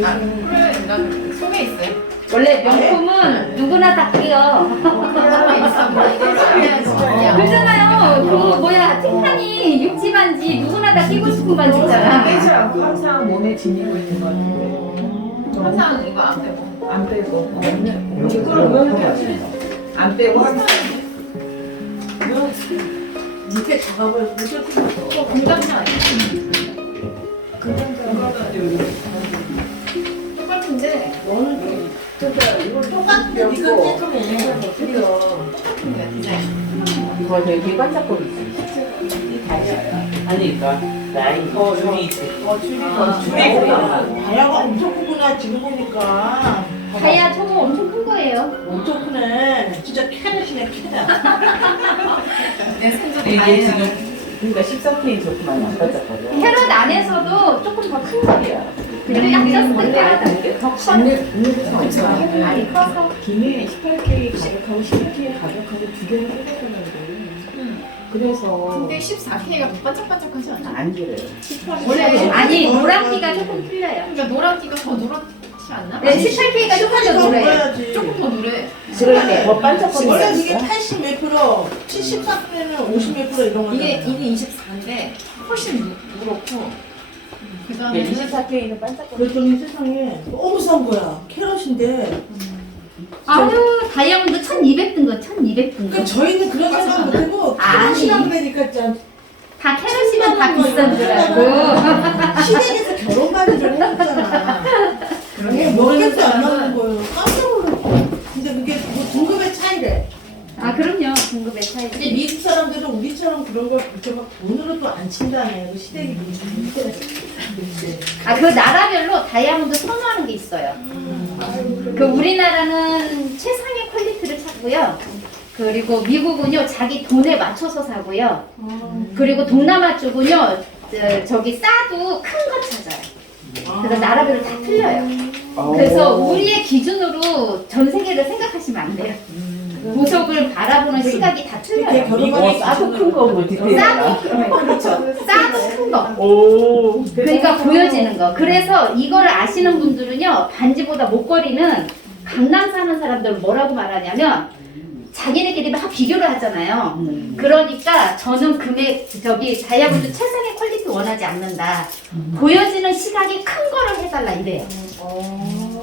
그래, 난 속에 있어요. 원래 명품은 누구나 다 끼요. 속에 있어. 이걸 알아야지. 그렇잖아요. 그 뭐야 티파니 육지 반지 누구나 다 끼고 싶은 반지 있잖아. 빼지 않고 항상 몸에 지니고 있는 것 같은데. 항상 이거 안 빼고. 안 빼고. 이거를 왜 안 빼고 항상. 밑에 작업을 공장장 아니야? 똑같은데. 똑같은 이거 찌통해. 똑같은데 디자인. 이거 되게 반짝거리지. 아니, 그러니까 라인 줄이 있지. 줄이 다야가 엄청 크구나 지금 보니까. 다이아 저거 엄청 큰 거예요. 엄청 크네. 진짜 캐럿이네 캐럿. 내 생존 이게 다이아. 지금 그러니까 14K 조금만 안 반짝거려. 캐럿 안에서도 조금 더 큰 거예요. 근데 약간 더 커. 아니 커서. 김해 18K 가격하고 12K 가격하고 두 개를 해야 되는데. 그래서 근데 14K가 더 반짝반짝하지 않아? 안 그래요. 원래 아니 노란기가 조금 틀려요. 그러니까 노란기가 더 노랗지 않나? 네 18K가 조금 더 노래요. 보여야지. 조금 더 노래. 그러니까 더 원래 반짝거리니까. 이게 80 몇 프로, 74%는 50 몇 프로 이런 거잖아. 이게 24인데 훨씬 노랗고 그 다음에 24K는 반짝거려. 그랬더니 세상에 너무 싼 거야. 캐럿인데. 아유 다이아몬드 1200 든 거, 1200 든 거. 그러니까 저희는 그런 생각 못하고 아니. 캐럿이라고 그러니까 참 다 캐럿이면 다 비싼 줄 알고. 시댁에서 결혼 반지를 해줬잖아. 이게 몇 개도 안 나오는 거예요. 깜짝 놀랐어. 근데 그게 뭐 등급의 차이래. 아 그럼요 등급의 차이. 근데 미국 사람들은 우리처럼 그런 걸 그렇게 막 돈으로 또 안 친다네. 그 시댁이 문제. 아그 나라별로 다이아몬드 선호하는 게 있어요. 그 우리나라는 최상의 퀄리티를 찾고요. 그리고 미국은요 자기 돈에 맞춰서 사고요. 그리고 동남아 쪽은요 저기 싸도 큰 거 찾아요. 그래서 나라별로 다 틀려요. 그래서 우리의 기준으로 전 세계를 생각하시면 안 돼요. 보석을 바라보는 시각이 다 틀려요. 미국은 싸도 큰 거고 디테일이야. 그렇죠. 싸도 큰 거. 오. 그러니까 보여지는 거. 그래서 이거를 아시는 분들은요 반지보다 목걸이는 강남 사는 사람들은 뭐라고 말하냐면 자기네끼리 막 비교를 하잖아요. 그러니까 저는 저기 다이아몬드 최상의 퀄리티 원하지 않는다. 보여지는 시각이 큰 거를 해달라 이래요.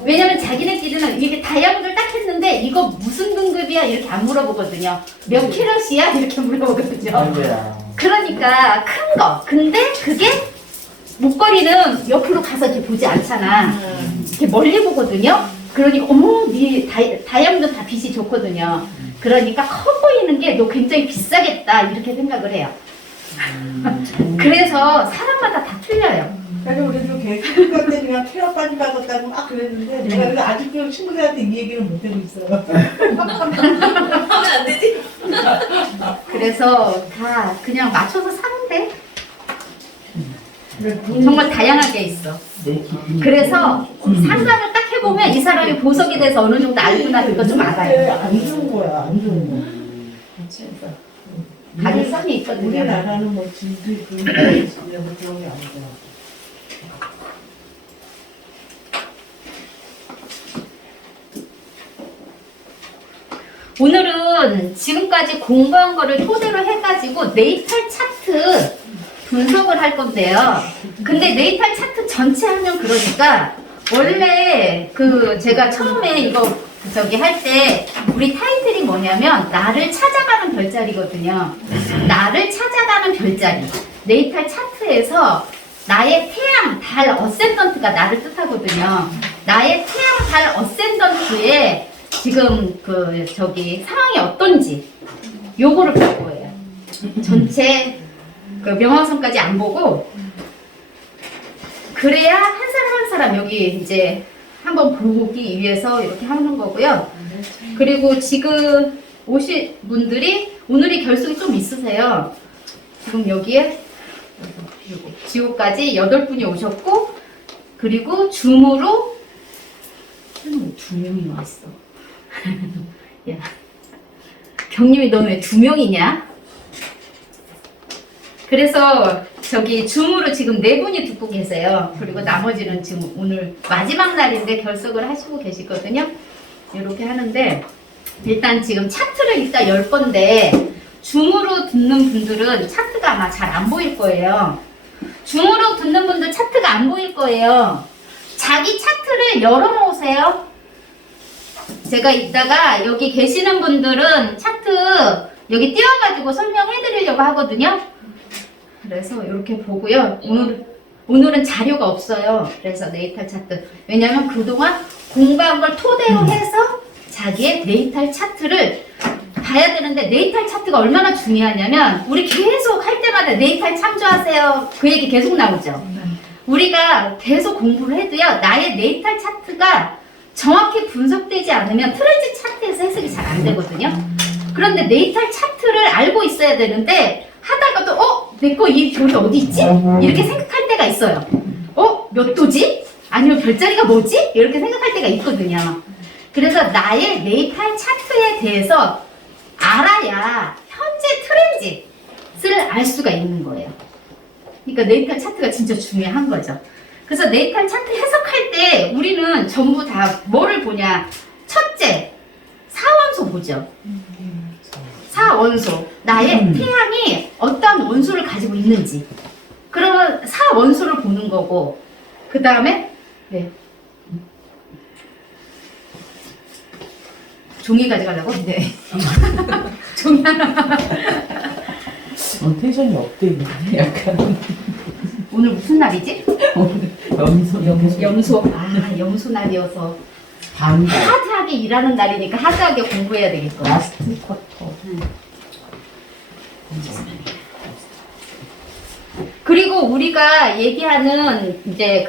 왜냐면 자기네끼리는 이게 다이아몬드를 딱 했는데 이거 무슨 등급이야 이렇게 안 물어보거든요. 몇 킬럿이야 이렇게 물어보거든요. 아이고야. 그러니까 큰 거. 근데 그게 목걸이는 옆으로 가서 이렇게 보지 않잖아. 이렇게 멀리 보거든요. 그러니까 어머, 네 다이아몬드 다 빛이 좋거든요. 그러니까 커 보이는 게 너 굉장히 비싸겠다 이렇게 생각을 해요. 그래서 사람마다 다 틀려요. 그래서 우리도 개그가 때 그냥 캐럿 반지 받았다고 막 그랬는데 내가 그래서 아직도 친구들한테 이 얘기를 못 하고 있어요. 하면 안 되지? 그래서 다 그냥 맞춰서 사면 돼. 정말 다양하게 있어. 그래서 상담을 딱 해보면 이 사람이 보석에 대해서 어느 정도 알구나 그거 좀 알아요. 안 좋은 거야, 안 좋은 거. 가격성이 있거든요. 우리나라는 뭐 진지 그런 거 그런 게 아니잖아. 오늘은 지금까지 공부한 거를 토대로 해가지고 네이탈 차트 분석을 할 건데요. 근데 네이탈 차트 전체 하면 그러니까 원래 그 제가 처음에 이거 저기 할 때 우리 타이틀이 뭐냐면 나를 찾아가는 별자리거든요. 나를 찾아가는 별자리. 네이탈 차트에서 나의 태양, 달, 어센던트가 나를 뜻하거든요. 나의 태양, 달, 어센던트에 지금 그 저기 상황이 어떤지 요거를 볼 거예요. 전체 그 명왕성까지 안 보고 그래야 한 사람 한 사람 여기 이제 한번 보기 위해서 이렇게 하는 거고요. 그리고 지금 오실 분들이 오늘이 결승이 좀 있으세요. 지금 여기에 지호까지 8분이 오셨고 그리고 줌으로 2명이 왔어. 야, 경님이 너 왜 2명이냐? 그래서 저기 줌으로 지금 4분이 듣고 계세요. 그리고 나머지는 지금 오늘 마지막 날인데 결석을 하시고 계시거든요. 이렇게 하는데 일단 지금 차트를 일단 10번데 줌으로 듣는 분들은 차트가 아마 잘 안 보일 거예요. 줌으로 듣는 분들 차트가 안 보일 거예요. 자기 차트를 열어놓으세요. 제가 이따가 여기 계시는 분들은 차트 여기 띄워가지고 설명해 드리려고 하거든요. 그래서 이렇게 보고요. 오늘은 자료가 없어요. 그래서 네이탈 차트. 왜냐면 그동안 공부한 걸 토대로 해서 자기의 네이탈 차트를 봐야 되는데 네이탈 차트가 얼마나 중요하냐면 우리 계속 할 때마다 네이탈 참조하세요. 그 얘기 계속 나오죠. 우리가 계속 공부를 해도요. 나의 네이탈 차트가 정확히 분석되지 않으면 트렌지 차트에서 해석이 잘 안 되거든요. 그런데 네이탈 차트를 알고 있어야 되는데 하다가도 내 거 이 별이 어디 있지? 이렇게 생각할 때가 있어요. 몇 도지? 아니면 별자리가 뭐지? 이렇게 생각할 때가 있거든요. 그래서 나의 네이탈 차트에 대해서 알아야 현재 트렌짓을 알 수가 있는 거예요. 그러니까 네이탈 차트가 진짜 중요한 거죠. 그래서 네이탈 차트 해석할 때 우리는 전부 다 뭐를 보냐? 첫째, 사원소 보죠. 사원소. 나의 태양이 어떤 원소를 가지고 있는지. 그러면 사원소를 보는 거고, 그 다음에, 네. 종이 가져가려고? 네. 종이 하나. 텐션이 업되네. 약간. 오늘 무슨 날이지? 염소. 염소. 염소 날이어서. 반달. 하드하게 일하는 날이니까 하드하게 공부해야 되겠구나. 라스트 쿼터. 그리고 우리가 얘기하는 이제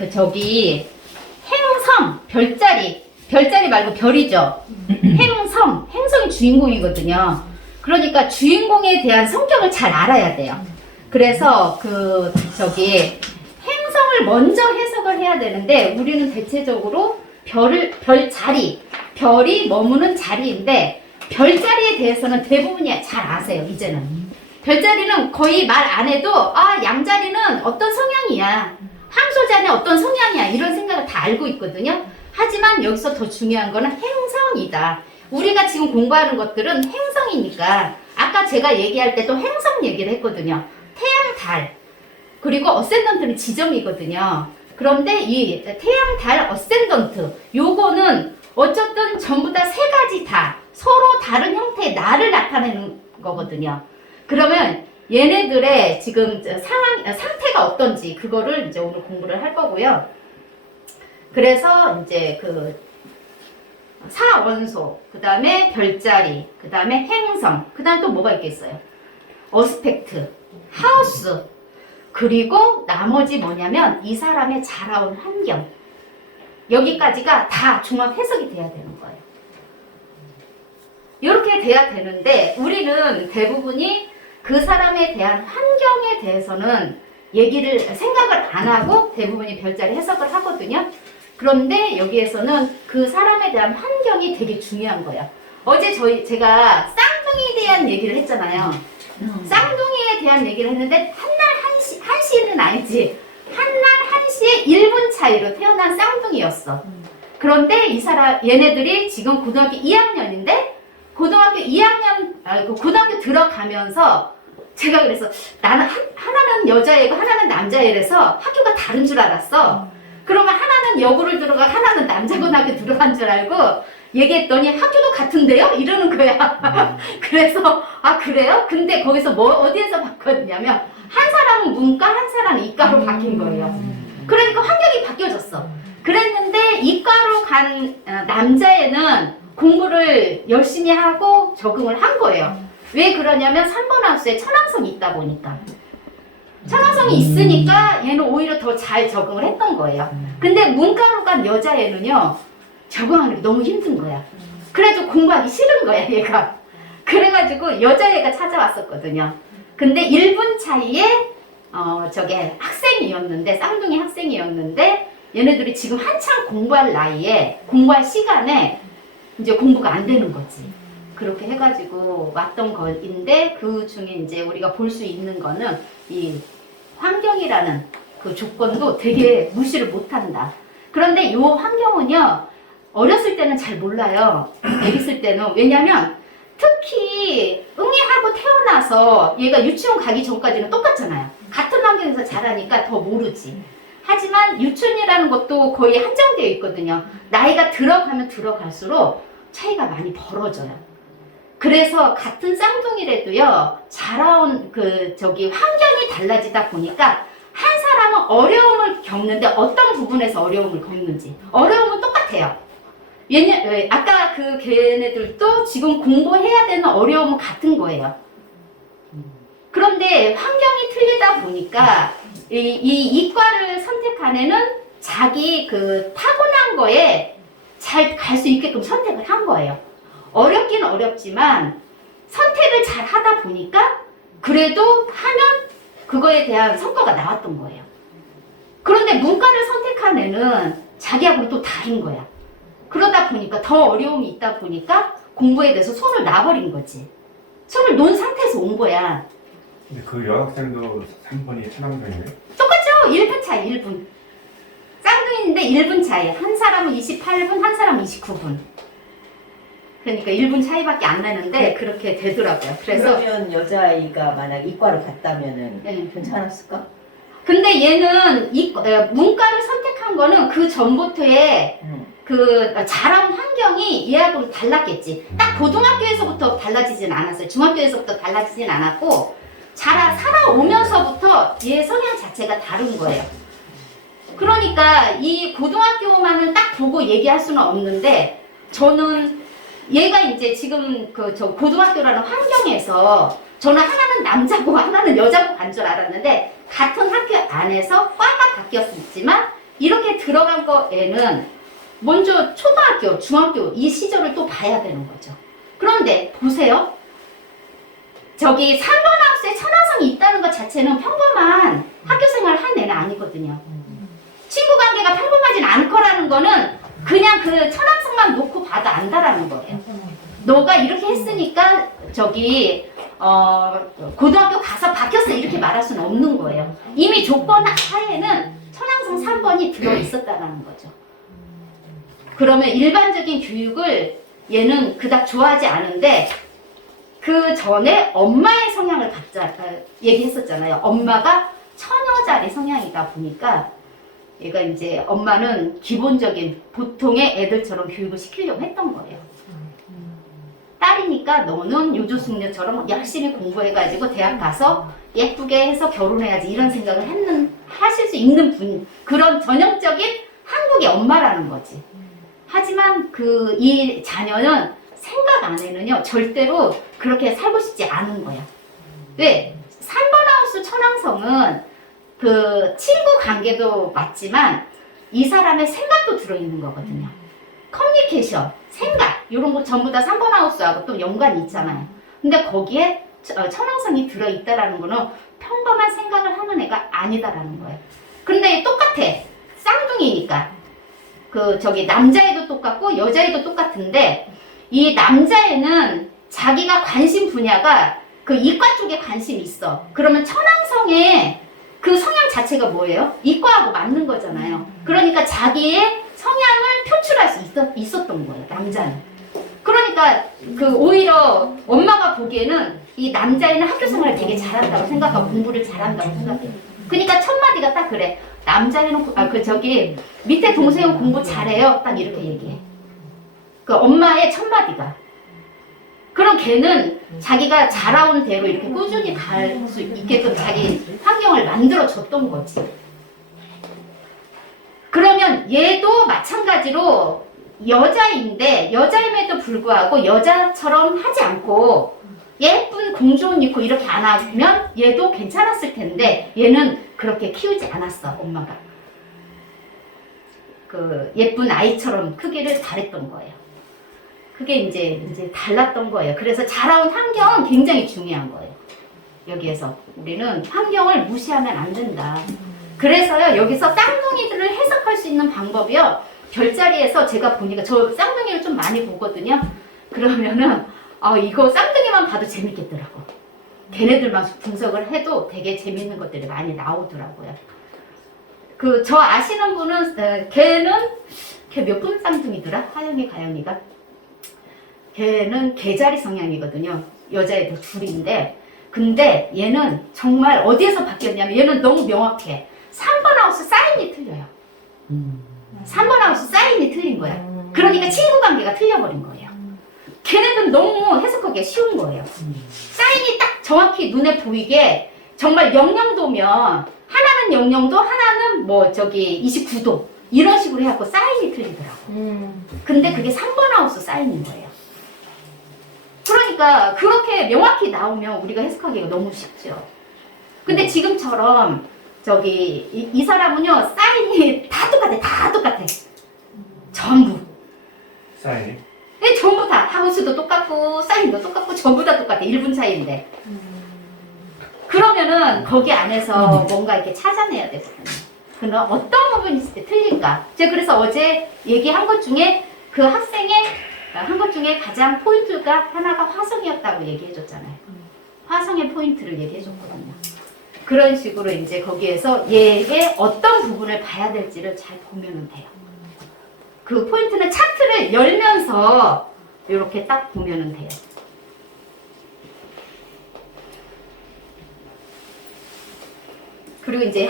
행성, 별자리 말고 별이죠. 행성이 주인공이거든요. 그러니까 주인공에 대한 성격을 잘 알아야 돼요. 그래서 행성을 먼저 해석을 해야 되는데 우리는 대체적으로 별이 머무는 자리인데 별자리에 대해서는 대부분이 잘 아세요, 이제는. 별자리는 거의 말 안 해도 양자리는 어떤 성향이야, 황소자는 어떤 성향이야, 이런 생각을 다 알고 있거든요. 하지만 여기서 더 중요한 거는 행성이다. 우리가 지금 공부하는 것들은 행성이니까 아까 제가 얘기할 때도 행성 얘기를 했거든요. 태양, 달, 그리고 어센던트는 지점이거든요. 그런데 이 태양, 달, 어센던트 요거는 어쨌든 전부 다 세 가지 다 서로 다른 형태의 나를 나타내는 거거든요. 그러면 얘네들의 지금 상태가 어떤지 그거를 이제 오늘 공부를 할 거고요. 그래서 이제 사원소, 그 다음에 별자리, 그 다음에 행성, 그 다음에 또 뭐가 있겠어요? 어스펙트, 하우스, 그리고 나머지 뭐냐면 이 사람의 자라온 환경. 여기까지가 다 종합 해석이 돼야 되는 거예요. 이렇게 돼야 되는데 우리는 대부분이 그 사람에 대한 환경에 대해서는 생각을 안 하고 대부분이 별자리 해석을 하거든요. 그런데 여기에서는 그 사람에 대한 환경이 되게 중요한 거예요. 어제 제가 쌍둥이에 대한 얘기를 했잖아요. 쌍둥이에 대한 얘기를 했는데 한날 한시는 아니지. 한날 한시에 1분 차이로 태어난 쌍둥이였어. 그런데 얘네들이 지금 고등학교 2학년인데 고등학교 들어가면서 제가 그래서 나는 하나는 여자애고 하나는 남자애라서 학교가 다른 줄 알았어. 그러면 하나는 여고를 들어가 하나는 남자고등학교 들어간 줄 알고 얘기했더니 학교도 같은데요? 이러는 거야. 그래서 그래요? 근데 거기서 어디에서 바꿨냐면 한 사람은 문과 한 사람은 이과로 바뀐 거예요. 그러니까 환경이 바뀌어졌어. 그랬는데 이과로 간 남자애는 공부를 열심히 하고 적응을 한 거예요. 왜 그러냐면 3번 하우스에 천왕성이 있다 보니까. 천왕성이 있으니까 얘는 오히려 더 잘 적응을 했던 거예요. 근데 문과로 간 여자애는요, 적응하는 게 너무 힘든 거야. 그래가지고 공부하기 싫은 거야, 얘가. 그래가지고 여자애가 찾아왔었거든요. 근데 1분 차이에 학생이었는데, 쌍둥이 학생이었는데 얘네들이 지금 한창 공부할 시간에 이제 공부가 안 되는 거지. 그렇게 해가지고 왔던 건데 그 중에 이제 우리가 볼 수 있는 거는 이 환경이라는 그 조건도 되게 무시를 못한다. 그런데 이 환경은요, 어렸을 때는 잘 몰라요. 애기 있을 때는. 왜냐면 특히 응애하고 태어나서 얘가 유치원 가기 전까지는 똑같잖아요. 같은 환경에서 자라니까 더 모르지. 하지만 유치원이라는 것도 거의 한정되어 있거든요. 나이가 들어가면 들어갈수록 차이가 많이 벌어져요. 그래서 같은 쌍둥이라도요, 자라온 환경이 달라지다 보니까 한 사람은 어려움을 겪는데 어떤 부분에서 어려움을 겪는지. 어려움은 똑같아요. 아까 그 걔네들도 지금 공부해야 되는 어려움은 같은 거예요. 그런데 환경이 틀리다 보니까 이 이과를 선택한 애는 자기 그 타고난 거에 잘 갈 수 있게끔 선택을 한 거예요. 어렵긴 어렵지만 선택을 잘 하다 보니까 그래도 하면 그거에 대한 성과가 나왔던 거예요. 그런데 문과를 선택한 애는 자기하고는 또 다른 거야. 그러다 보니까 더 어려움이 있다 보니까 공부에 대해서 손을 놔버린 거지. 손을 놓은 상태에서 온 거야. 근데 그 여학생도 3번이 천왕성이에요? 똑같죠? 1분 차이, 1분. 쌍둥이인데 1분 차이. 한 사람은 28분, 한 사람은 29분. 그러니까 1분 차이밖에 안 나는데 그렇게 되더라고요. 그래서 그러면 여자아이가 만약 이과를 갔다면은 네. 괜찮았을까? 근데 얘는 문과를 선택한 거는 그 전부터의 그 자라온 환경이 얘하고는 달랐겠지. 딱 고등학교에서부터 달라지진 않았어요. 중학교에서부터 달라지진 않았고 살아오면서부터 얘 성향 자체가 다른 거예요. 그러니까 이 고등학교만을 딱 보고 얘기할 수는 없는데 저는 얘가 이제 지금 저 고등학교라는 환경에서 저는 하나는 남자고 하나는 여자고 간 줄 알았는데 같은 학교 안에서 과가 바뀌었지만 이렇게 들어간 거에는 먼저 초등학교, 중학교 이 시절을 또 봐야 되는 거죠. 그런데 보세요. 저기 3번 하우스에 천왕성이 있다는 것 자체는 평범한 학교 생활을 한 애는 아니거든요. 친구 관계가 평범하진 않거라는 거는 그냥 그 천왕성만 놓고 봐도 안다라는 거예요. 너가 이렇게 했으니까 저기 고등학교 가서 바뀌었어 이렇게 말할 수는 없는 거예요. 이미 조건 하에는 천왕성 3번이 들어있었다는 거죠. 그러면 일반적인 교육을 얘는 그닥 좋아하지 않은데 그 전에 엄마의 성향을 얘기했었잖아요. 엄마가 처녀자리 성향이다 보니까 얘가 이제 엄마는 기본적인 보통의 애들처럼 교육을 시키려고 했던 거예요. 딸이니까 너는 요조숙녀처럼 열심히 공부해가지고 대학 가서 예쁘게 해서 결혼해야지 이런 생각을 하실 수 있는 그런 전형적인 한국의 엄마라는 거지. 하지만 이 자녀는 생각 안에는요 절대로 그렇게 살고 싶지 않은 거야. 왜? 3번 하우스 천왕성은 그 친구 관계도 맞지만 이 사람의 생각도 들어있는 거거든요. 커뮤니케이션, 생각 이런 거 전부 다 3번 하우스하고 또 연관이 있잖아요. 근데 거기에 천왕성이 들어있다라는 거는 평범한 생각을 하는 애가 아니다라는 거예요. 근데 똑같아. 쌍둥이니까. 남자애도 똑같고 여자애도 똑같은데 이 남자애는 자기가 관심 분야가 그 이과 쪽에 관심이 있어. 그러면 천왕성의 그 성향 자체가 뭐예요? 이과하고 맞는 거잖아요. 그러니까 자기의 성향을 표출할 수 있었던 거예요, 남자는. 그러니까 오히려 엄마가 보기에는 이 남자애는 학교 생활을 되게 잘한다고 생각하고 공부를 잘한다고 생각해요. 그러니까 첫 마디가 딱 그래. 남자애는 밑에 동생은 공부 잘해요. 딱 이렇게 얘기해. 그 엄마의 첫 마디가. 그럼 걔는 자기가 자라온 대로 이렇게 꾸준히 갈 수 있게끔 자기 환경을 만들어 줬던 거지. 그러면 얘도 마찬가지로 여자인데 여자임에도 불구하고 여자처럼 하지 않고 예쁜 공주 옷 입고 이렇게 안 하면 얘도 괜찮았을 텐데 얘는 그렇게 키우지 않았어, 엄마가. 예쁜 아이처럼 크기를 잘했던 거예요. 그게 이제 달랐던 거예요. 그래서 자라온 환경은 굉장히 중요한 거예요. 여기에서 우리는 환경을 무시하면 안 된다. 그래서요, 여기서 쌍둥이들을 해석할 수 있는 방법이요. 별자리에서 제가 보니까 저 쌍둥이를 좀 많이 보거든요. 그러면은 이거 쌍둥이만 봐도 재밌겠더라고. 걔네들만 분석을 해도 되게 재밌는 것들이 많이 나오더라고요. 그 저 아시는 분은 걔 몇 분 쌍둥이더라? 하영이 가영이가 걔는 개자리 성향이거든요. 여자애들 둘인데 근데 얘는 정말 어디에서 바뀌었냐면 얘는 너무 명확해. 3번 하우스 사인이 틀려요. 3번 하우스 사인이 틀린 거야. 그러니까 친구 관계가 틀려버린 거예요. 걔네들은 너무 해석하기가 쉬운 거예요. 사인이 딱 정확히 눈에 보이게 정말 00도면 하나는 00도 하나는 뭐 저기 29도 이런 식으로 해갖고 사인이 틀리더라고. 근데 그게 3번 하우스 사인인 거예요. 그러니까 그렇게 명확히 나오면 우리가 해석하기가 너무 쉽죠. 근데 지금처럼 저기 이 사람은요 사인이 다 똑같아. 전부. 사인이? 네, 전부 다 하우스도 똑같고 사인도 똑같고 전부 다 똑같아. 1분 차이인데. 그러면은 거기 안에서 뭔가 이렇게 찾아내야 되거든요. 그럼 어떤 부분이 있을 때 틀릴까? 제가 그래서 어제 얘기한 것 중에 그 학생의 한 것 중에 가장 포인트가 하나가 화성이었다고 얘기해줬잖아요. 화성의 포인트를 얘기해줬거든요. 그런 식으로 이제 거기에서 얘의 어떤 부분을 봐야 될지를 잘 보면 돼요. 그 포인트는 차트를 열면서 이렇게 딱 보면 돼요. 그리고 이제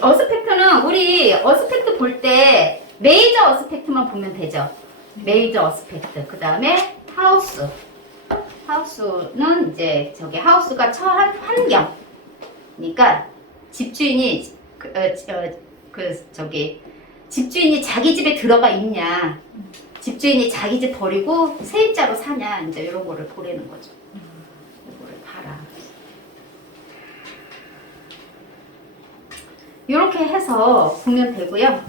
어스펙트는 우리 어스펙트 볼 때 메이저 어스펙트만 보면 되죠. 메이저 어스펙트. 그 다음에 하우스. 하우스는 이제 저기 하우스가 처한 환경. 그러니까 집주인이 집주인이 자기 집에 들어가 있냐, 집주인이 자기 집 버리고 세입자로 사냐, 이제 이런 거를 보라는 거죠. 이거를 봐라. 이렇게 해서 보면 되고요.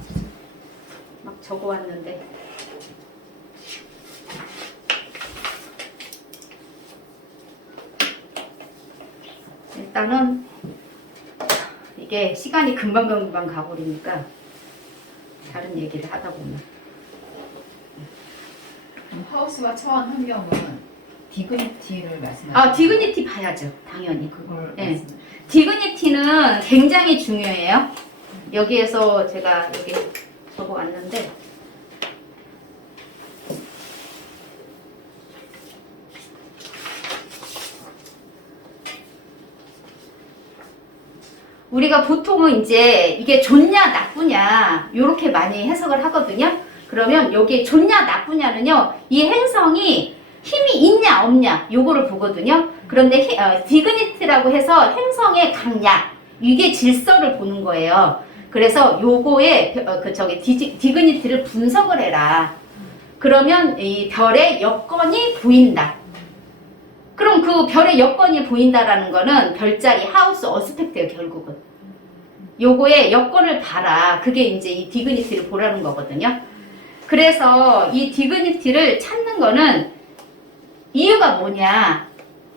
막 적어왔는데. 일단은 이게 시간이 금방 가버리니까 다른 얘기를 하다 보면 하우스와 처한 환경은 디그니티를 말씀하시는 디그니티 봐야죠. 당연히. 그걸 네. 말씀. 디그니티는 굉장히 중요해요. 여기에서 제가 여기 적어왔는데 우리가 보통은 이제 이게 좋냐 나쁘냐 이렇게 많이 해석을 하거든요. 그러면 여기 좋냐 나쁘냐는요, 이 행성이 힘이 있냐 없냐 요거를 보거든요. 그런데 디그니티라고 해서 행성의 강약, 이게 질서를 보는 거예요. 그래서 요거에 디그니티를 분석을 해라. 그러면 이 별의 여건이 보인다. 그럼 그 별의 여건이 보인다라는 거는 별자리 하우스 어스펙트예요, 결국은. 요거의 여건을 봐라. 그게 이제 이 디그니티를 보라는 거거든요. 그래서 이 디그니티를 찾는 거는 이유가 뭐냐,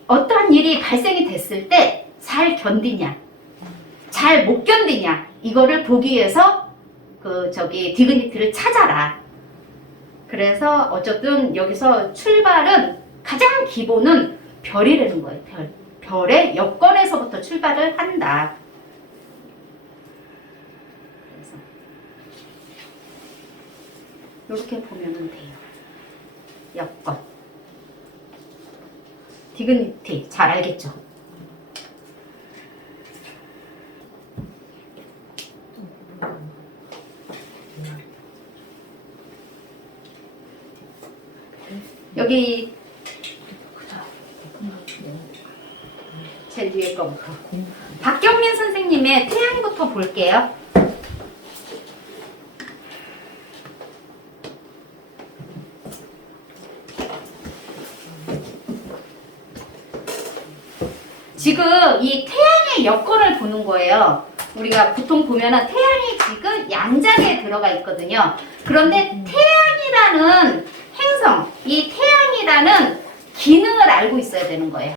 어떠한 일이 발생이 됐을 때 잘 견디냐, 잘 못 견디냐, 이거를 보기 위해서 디그니티를 찾아라. 그래서 어쨌든 여기서 출발은 가장 기본은 별이라는 거예요. 별의 여건에서부터 출발을 한다. 그래서 이렇게 보면 돼요. 여건. 디그니티 잘 알겠죠? 여기 제일 위에 거부터 박경민 선생님의 태양부터 볼게요. 지금 이 태양의 여건을 보는 거예요. 우리가 보통 보면은 태양이 지금 양자리에 들어가 있거든요. 그런데 태양이라는 행성, 이 태양이라는 기능을 알고 있어야 되는 거예요.